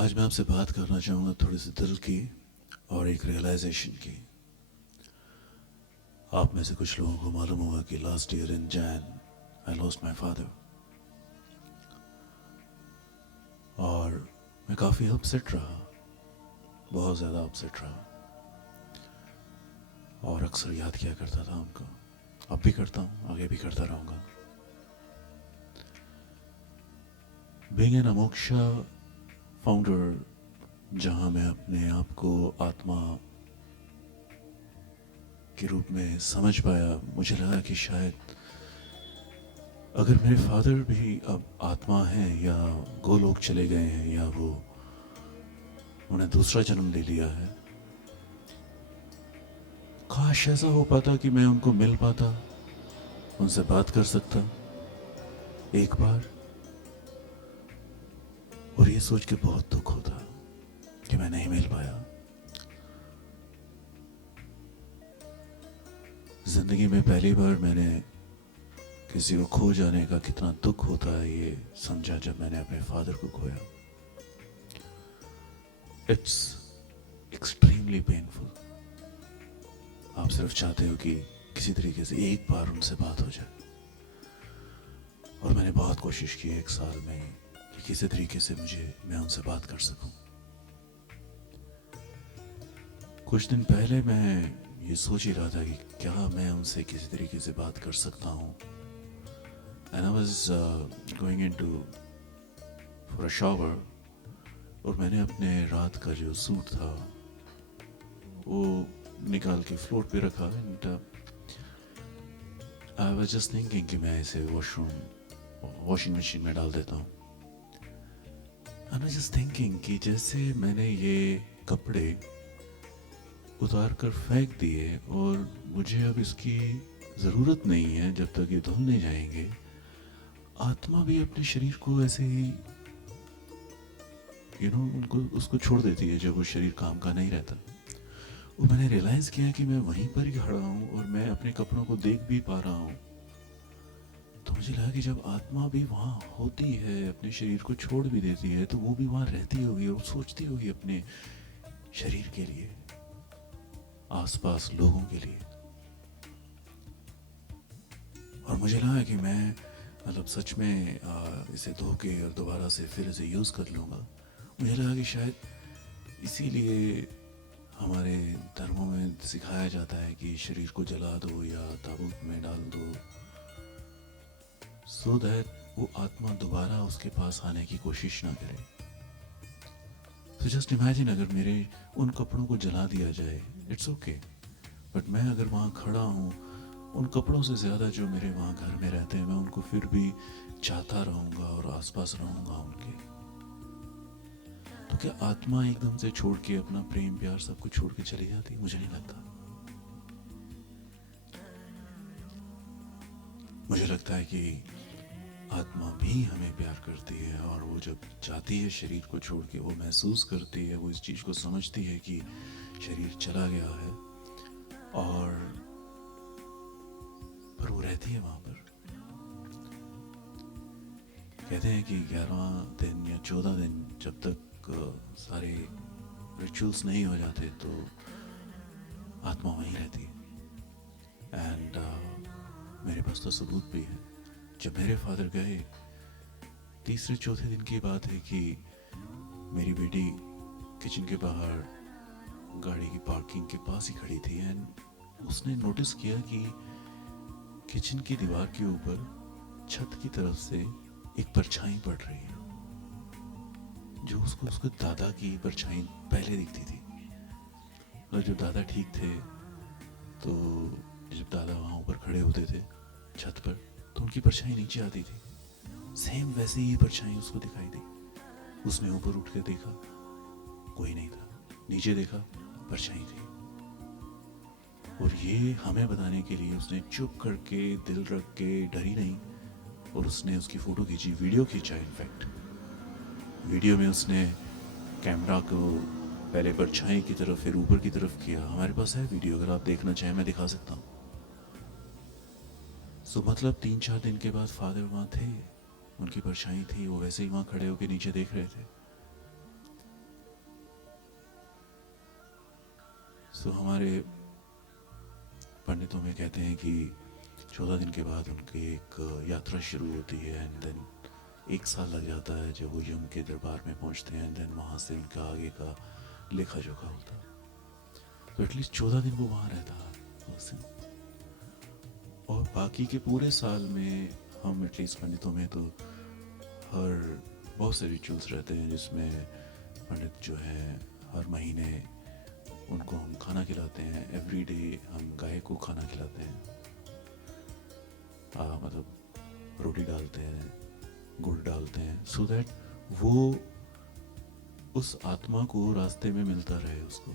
आज मैं आपसे बात करना चाहूँगा थोड़ी सी दिल की और एक रियलाइजेशन की। आप में से कुछ लोगों को मालूम होगा कि last year in Jain I lost my father और मैं काफ़ी अपसेट रहा, बहुत ज़्यादा अपसेट रहा और अक्सर याद किया करता था उनको। अब भी करता हूँ, आगे भी करता रहूँगा। बीइंग एन अमोक्षा फाउंडर, जहाँ मैं अपने आप को आत्मा के रूप में समझ पाया, मुझे लगा कि शायद अगर मेरे फादर भी अब आत्मा हैं या गोलोक चले गए हैं या वो उन्हें दूसरा जन्म ले लिया है, काश ऐसा हो पाता कि मैं उनको मिल पाता, उनसे बात कर सकता एक बार। और ये सोच के बहुत दुख होता कि मैं नहीं मिल पाया। जिंदगी में पहली बार मैंने किसी को खो जाने का कितना दुख होता है ये समझा जब मैंने अपने फादर को खोया। It's extremely painful. आप सिर्फ चाहते हो कि किसी तरीके से एक बार उनसे बात हो जाए, और मैंने बहुत कोशिश की 1 साल में कि किसी तरीके से मैं उनसे बात कर सकूं। कुछ दिन पहले मैं ये सोच ही रहा था कि क्या मैं उनसे किसी तरीके से बात कर सकता हूँ। And I was going into for a shower, और मैंने अपने रात का जो सूट था वो निकाल के फ्लोर पे रखा। And I was just thinking कि मैं इसे वॉशिंग मशीन में डाल देता हूँ। आई वाज जस्ट थिंकिंग कि जैसे मैंने ये कपड़े उतार कर फेंक दिए और मुझे अब इसकी ज़रूरत नहीं है जब तक ये धुल नहीं जाएंगे, आत्मा भी अपने शरीर को ऐसे ही उनको उसको छोड़ देती है जब वो शरीर काम का नहीं रहता। वो मैंने रियलाइज़ किया कि मैं वहीं पर ही खड़ा हूँ और मैं अपने कपड़ों को देख भी पा रहा हूँ। तो मुझे लगा कि जब आत्मा भी वहाँ होती है, अपने शरीर को छोड़ भी देती है, तो वो भी वहाँ रहती होगी और सोचती होगी अपने शरीर के लिए, आसपास लोगों के लिए। और मुझे लगा कि मैं मतलब सच में इसे धो के और दोबारा से फिर इसे यूज़ कर लूँगा। मुझे लगा कि शायद इसीलिए हमारे धर्मों में सिखाया जाता है कि शरीर को जला दो या ताबूत में डाल दो, सो दैट वो आत्मा दोबारा उसके पास आने की कोशिश ना करे। तो जस्ट इमेजिन अगर मेरे उन कपड़ों को जला दिया जाए, इट्स ओके, बट मैं अगर वहाँ खड़ा हूँ, उन कपड़ों से ज़्यादा जो मेरे वहाँ घर में रहते हैं, मैं उनको फिर भी चाहता रहूँगा और आसपास रहूँगा उनके। तो क्या आत्मा एकदम से छोड़ के अपना प्रेम प्यार सब कुछ छोड़ के चली जाती? मुझे नहीं लगता। मुझे लगता है कि आत्मा भी हमें प्यार करती है, और वो जब जाती है शरीर को छोड़ के, वो महसूस करती है, वो इस चीज़ को समझती है कि शरीर चला गया है, और पर वो रहती है वहाँ पर। कहते हैं कि 11वां दिन या 14 दिन जब तक सारे रिचुअल्स नहीं हो जाते तो आत्मा वहीं रहती है। एंड मेरे पास तो सबूत भी है। जब मेरे फादर गए, तीसरे चौथे दिन की बात है कि मेरी बेटी किचन के बाहर गाड़ी की पार्किंग के पास ही खड़ी थी, एंड उसने नोटिस किया कि किचन की दीवार के ऊपर छत की तरफ से एक परछाई पड़ रही है, जो उसको उसके दादा की परछाई पहले दिखती थी। और जब दादा ठीक थे, तो जब दादा वहाँ ऊपर खड़े होते थे छत पर, तो उनकी परछाई नीचे आती थी। सेम वैसे ही परछाई उसको दिखाई दी। उसने ऊपर उठ के देखा, कोई नहीं था। नीचे देखा, परछाई थी। और ये हमें बताने के लिए उसने चुप करके, दिल रख के, डरी नहीं, और उसने उसकी फ़ोटो खींची, वीडियो खींचा। इनफैक्ट वीडियो में उसने कैमरा को पहले परछाई की तरफ फिर ऊपर की तरफ किया। हमारे पास है वीडियो, अगर आप देखना चाहें मैं दिखा सकता हूँ। सो मतलब 3-4 दिन के बाद फादर वहाँ थे, उनकी परछाई थी, वो वैसे ही वहाँ खड़े होकर नीचे देख रहे थे। सो हमारे पंडितों में कहते हैं कि 14 दिन के बाद उनकी एक यात्रा शुरू होती है एंड देन 1 साल लग जाता है जब वो यम के दरबार में पहुंचते हैं एंड देन वहाँ से उनका आगे का लेखा जोखा होता है। तो एटलीस्ट 14 दिन वो वहाँ रहता है उस दिन। और बाकी के पूरे साल में हम एटलीस्ट पंडितों में तो हर बहुत से रिचुअल्स रहते हैं जिसमें पंडित जो है हर महीने उनको हम खाना खिलाते हैं। एवरी डे हम गाय को खाना खिलाते हैं, मतलब रोटी डालते हैं, गुड़ डालते हैं, सो दैट वो उस आत्मा को रास्ते में मिलता रहे उसको।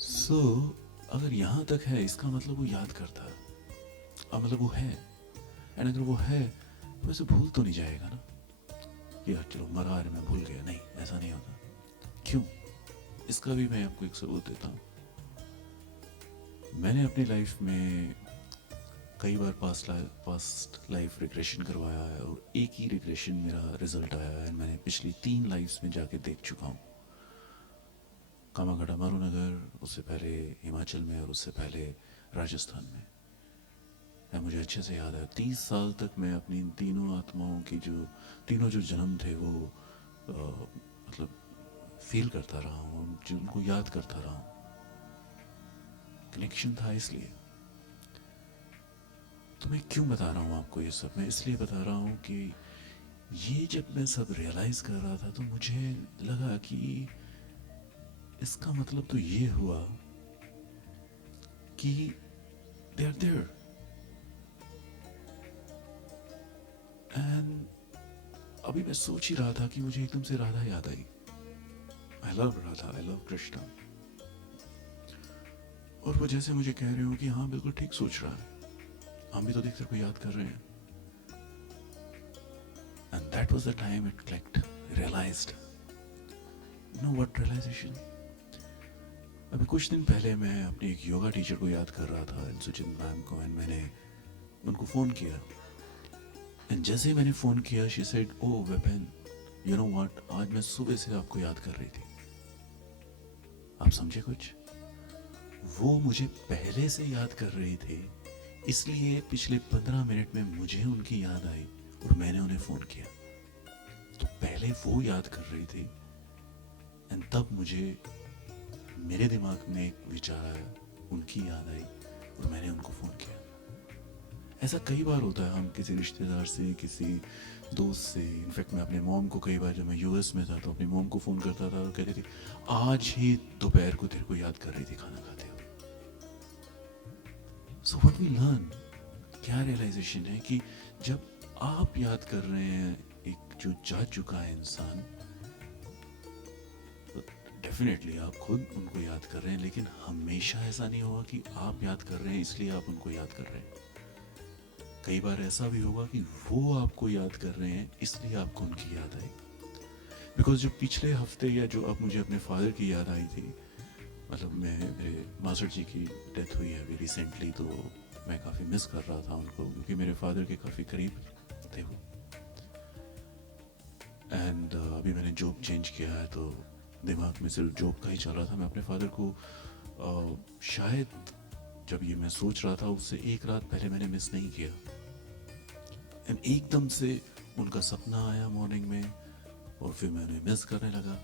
सो अगर यहाँ तक है इसका मतलब वो याद करता है, मतलब वो है। एंड अगर वो है तो वैसे भूल तो नहीं जाएगा ना कि यार चलो मरा है मैं भूल गया, नहीं ऐसा नहीं होता। क्यों? इसका भी मैं आपको एक सबूत देता हूँ। मैंने अपनी लाइफ में कई बार पास्ट लाइफ रिग्रेशन करवाया है और एक ही रिग्रेशन मेरा रिजल्ट आया है। मैंने पिछली 3 लाइफ्स में जाके देख चुका हूँ। कामागढ़ मारूनगर, उससे पहले हिमाचल में और उससे पहले राजस्थान में। मुझे अच्छे से याद है 30 साल तक मैं अपनी इन तीनों आत्माओं की तीनों जो जन्म थे वो मतलब फील करता रहा हूँ, उनको याद करता रहा हूँ। कनेक्शन था इसलिए। तो मैं क्यों बता रहा हूँ आपको ये सब? मैं इसलिए बता रहा हूँ कि ये जब मैं सब रियलाइज कर रहा था तो मुझे लगा कि इसका मतलब तो ये हुआ कि they are there एंड अभी मैं सोच ही रहा था कि मुझे एकदम से राधा याद आई। I love Radha, I love Krishna. और वो जैसे मुझे कह रहे हो कि हाँ बिल्कुल ठीक सोच रहा है, हम भी तो देख को याद कर रहे हैं। And that was the time it clicked, realized. You know what realization? अभी कुछ दिन पहले मैं अपने एक योगा टीचर को याद कर रहा था, सुचिंत मैम को, एंड मैंने उनको फोन किया। एंड जैसे ही मैंने फोन किया she said, oh Vipin, you know what, आज मैं सुबह से आपको याद कर रही थी। आप समझे कुछ? वो मुझे पहले से याद कर रही थी, इसलिए पिछले 15 मिनट में मुझे उनकी याद आई और मैंने उन्हें फोन किया। तो पहले वो याद कर रही थी एंड तब मुझे मेरे दिमाग में एक विचार आया, उनकी याद आई और मैंने उनको फोन किया। ऐसा कई बार होता है, हम किसी रिश्तेदार से, किसी दोस्त से, इनफैक्ट मैं अपने मॉम को कई बार जब मैं यूएस में था तो अपनी मॉम को फ़ोन करता था और कहती थी आज ही दोपहर को तेरे को याद कर रही थी खाना खाते हुए। सो व्हाट वी लर्न, क्या रियलाइजेशन है कि जब आप याद कर रहे हैं एक जो जा चुका है इंसान, तो डेफिनेटली आप खुद उनको याद कर रहे हैं, लेकिन हमेशा ऐसा नहीं होगा कि आप याद कर रहे हैं इसलिए आप उनको याद कर रहे हैं। कई बार ऐसा भी होगा कि वो आपको याद कर रहे हैं इसलिए आपको उनकी याद आई। बिकॉज जो पिछले हफ्ते या जो अब मुझे अपने फादर की याद आई थी, मतलब मेरे मास्टर जी की डेथ हुई है अभी रिसेंटली, तो मैं काफ़ी मिस कर रहा था उनको क्योंकि मेरे फादर के काफ़ी करीब थे वो। एंड अभी मैंने जॉब चेंज किया है तो दिमाग में सिर्फ जॉब का ही चल रहा था। मैं अपने फादर को शायद जब ये मैं सोच रहा था उससे 1 रात पहले मैंने मिस नहीं किया। एंड एकदम से उनका सपना आया मॉर्निंग में और फिर मैं उन्हें मिस करने लगा।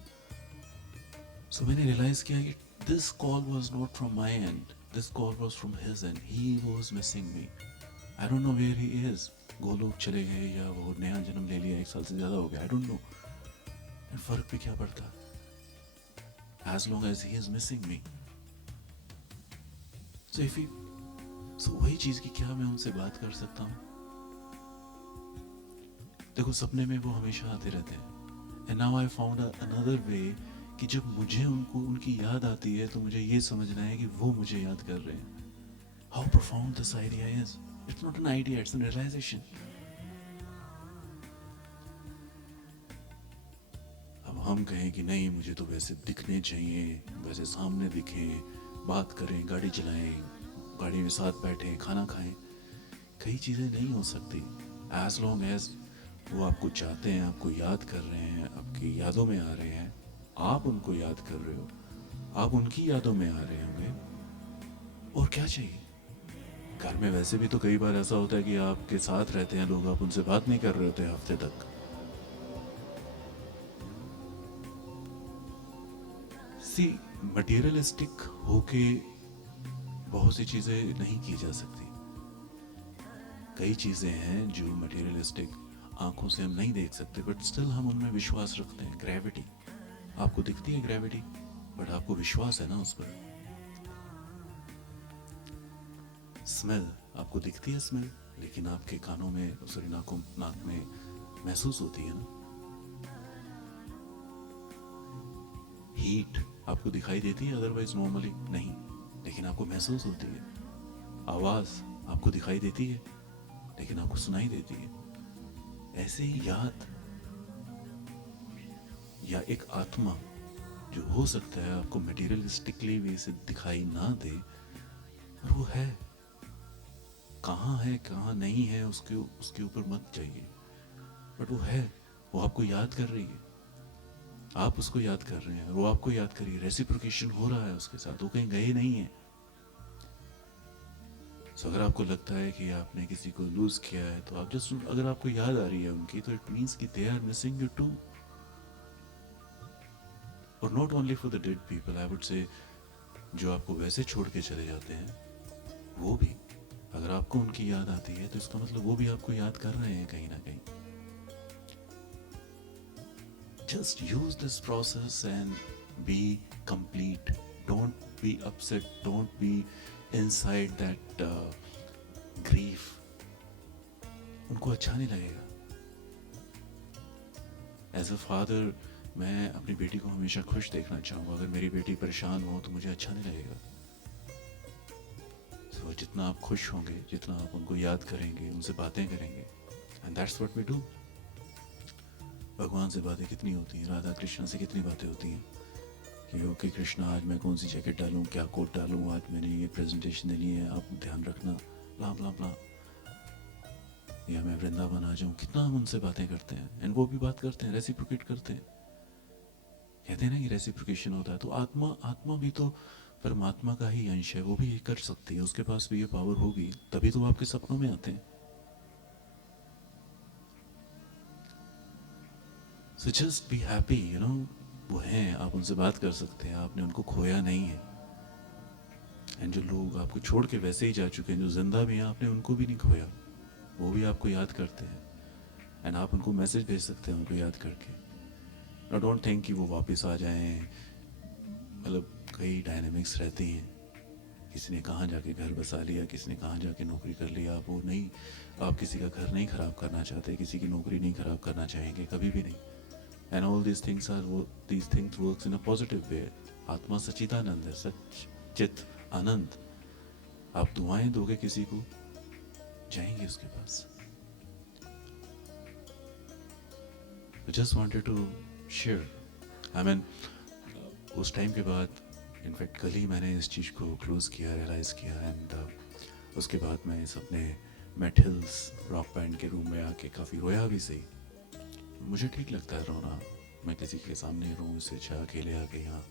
सो मैंने रियलाइज किया कि this call was not from my end, this call was from his end, he was missing me. I don't know where he is, गोलोक चले गए या वो नया जन्म ले लिया, 1 साल से ज़्यादा हो गया, आई डोंट नो। एंड फर्क भी क्या पड़ता, as long as he is missing me. So वही चीज की क्या मैं उनसे बात कर सकता हूँ? देखो सपने में वो हमेशा आते रहते हैं। And now I found another way कि जब मुझे उनकी याद आती है तो मुझे ये समझना है कि वो मुझे याद कर रहे हैं। How profound this idea is. It's not an idea, it's an realization. अब हम कहें कि नहीं मुझे तो वैसे दिखने चाहिए, वैसे सामने दिखे, बात करें, गाड़ी चलाएं, गाड़ी में साथ बैठे, खाना खाएं, कई चीज़ें नहीं हो सकती एज लॉन्ग एज वो आपको चाहते हैं, आपको याद कर रहे हैं, आपकी यादों में आ रहे हैं। आप उनको याद कर रहे हो, आप उनकी यादों में आ रहे होंगे, और क्या चाहिए। घर में वैसे भी तो कई बार ऐसा होता है कि आपके साथ रहते हैं लोग, आप उनसे बात नहीं कर रहे होते हफ्ते तक। सी, मटेरियलिस्टिक होके बहुत सी चीजें नहीं की जा सकती। कई चीजें हैं जो मटेरियलिस्टिक आंखों से हम नहीं देख सकते, बट स्टिल हम उनमें विश्वास रखते हैं। ग्रेविटी, आपको दिखती है ग्रेविटी, बट आपको विश्वास है ना उस पर। स्मेल, आपको दिखती है स्मेल, लेकिन आपके कानों में, सॉरी नाक में महसूस होती है ना। हीट आपको दिखाई देती है अदरवाइज नॉर्मली नहीं, लेकिन आपको महसूस होती है। आवाज आपको दिखाई देती है, लेकिन आपको सुनाई देती है। ऐसे ही याद या एक आत्मा जो हो सकता है आपको मटेरियलिस्टिकली भी इसे दिखाई ना दे, और वो है, कहाँ है कहाँ नहीं है उसके ऊपर मत जाइए, बट वो है, वो आपको याद कर रही है, आप उसको याद कर रहे हैं, वो आपको याद कर रही है। रेसिप्रोकेशन हो रहा है उसके साथ, वो कहीं गए नहीं है। सो अगर आपको लगता है कि आपने किसी को लूज किया है, तो आप जस्ट, अगर आपको याद आ रही है उनकी, तो इट मीन्स कि they are missing you too. और not only for the dead people, I would say जो आपको वैसे छोड़ के चले जाते हैं, वो भी अगर आपको उनकी याद आती है, तो इसका मतलब वो भी आपको याद कर रहे हैं कहीं ना कहीं। Just use this process and be complete. Don't be upset. Don't be inside that grief. उनको अच्छा नहीं लगेगा। As a father, मैं अपनी बेटी को हमेशा खुश देखना चाहूँगा। अगर मेरी बेटी परेशान हो तो मुझे अच्छा नहीं लगेगा। So जितना आप खुश होंगे, जितना आप उनको याद करेंगे, उनसे बातें करेंगे, and that's what we do. भगवान से बातें कितनी होती हैं, राधा कृष्ण से कितनी बातें होती हैं कि ओके कृष्णा, आज मैं कौन सी जैकेट डालूं, क्या कोट डालूं, आज मैंने ये प्रेजेंटेशन देनी है, आप ध्यान रखना, ब्ला ब्ला ब्ला, या मैं वृंदावन आ जाऊं। कितना हम उनसे बातें करते हैं, एंड वो भी बात करते हैं, रेसिप्रोकेट करते हैं। कहते हैं ना कि रेसिप्रोकेशन होता है। तो आत्मा भी तो परमात्मा का ही अंश है, वो भी ये कर सकती है, उसके पास भी ये पावर होगी, तभी तो वो आपके सपनों में आते हैं। So just be happy, you know, वो हैं, आप उनसे बात कर सकते हैं, आपने उनको खोया नहीं है। एंड जो लोग आपको छोड़ के वैसे ही जा चुके हैं, जो जिंदा भी हैं, आपने उनको भी नहीं खोया, वो भी आपको याद करते हैं, एंड आप उनको मैसेज भेज सकते हैं उनको याद करके। आई डोंट थिंक कि वो वापस आ जाएं। मतलब कई डायनेमिक्स रहती हैं, किसी ने कहाँ जाके घर बसा लिया, किसी ने कहाँ जाके नौकरी कर लिया। आप वो नहीं, आप किसी का घर नहीं ख़राब करना चाहते, किसी की नौकरी नहीं ख़राब करना चाहेंगे, कभी भी नहीं। And all these things works in a positive way. आत्मा सच्चिदानंद है, सच चित आनंद। आप दुआएं दोगे किसी को, जाएंगे उसके पास। I just wanted to share. I mean, उस टाइम के बाद, इनफैक्ट कल ही मैंने इस चीज़ को क्लोज किया, रियलाइज़ किया, एंड उसके बाद मैं इस अपने मेट हिल्स रॉक बैंड के रूम में आके काफ़ी रोया भी सही। मुझे ठीक लगता है रोना, मैं किसी के सामने रो, इससे अच्छा अकेले आके यहाँ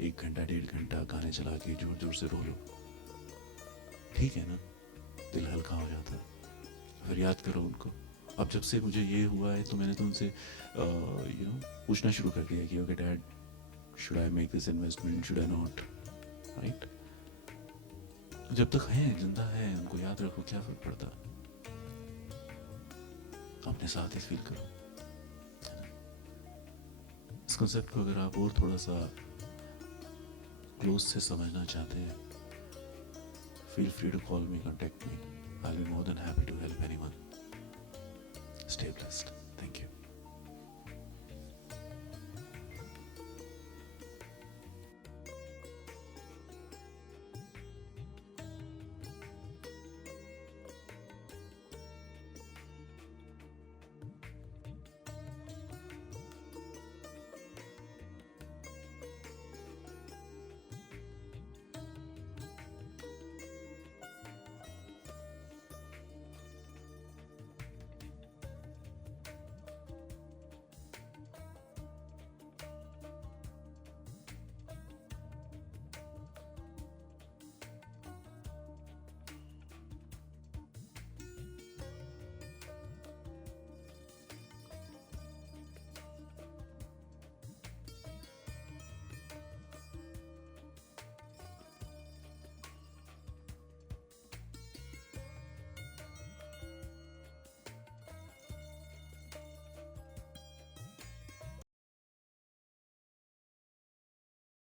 1 घंटा 1.5 घंटा गाने चला के जोर जोर से रो लो, ठीक है ना, दिल हल्का हो जाता है। फिर याद करो उनको। अब जब से मुझे ये हुआ है, तो मैंने तो उनसे पूछना शुरू कर दिया कि okay dad, should I make this investment, should I not, right. जब तक हैं, जिंदा है, उनको याद रखो, क्या फर्क पड़ता, अपने साथ ही फील करो। इस कॉन्सेप्ट को अगर आप और थोड़ा सा क्लोज से समझना चाहते हैं, feel free to call me, contact me. I'll be more than happy to help anyone. Stay blessed.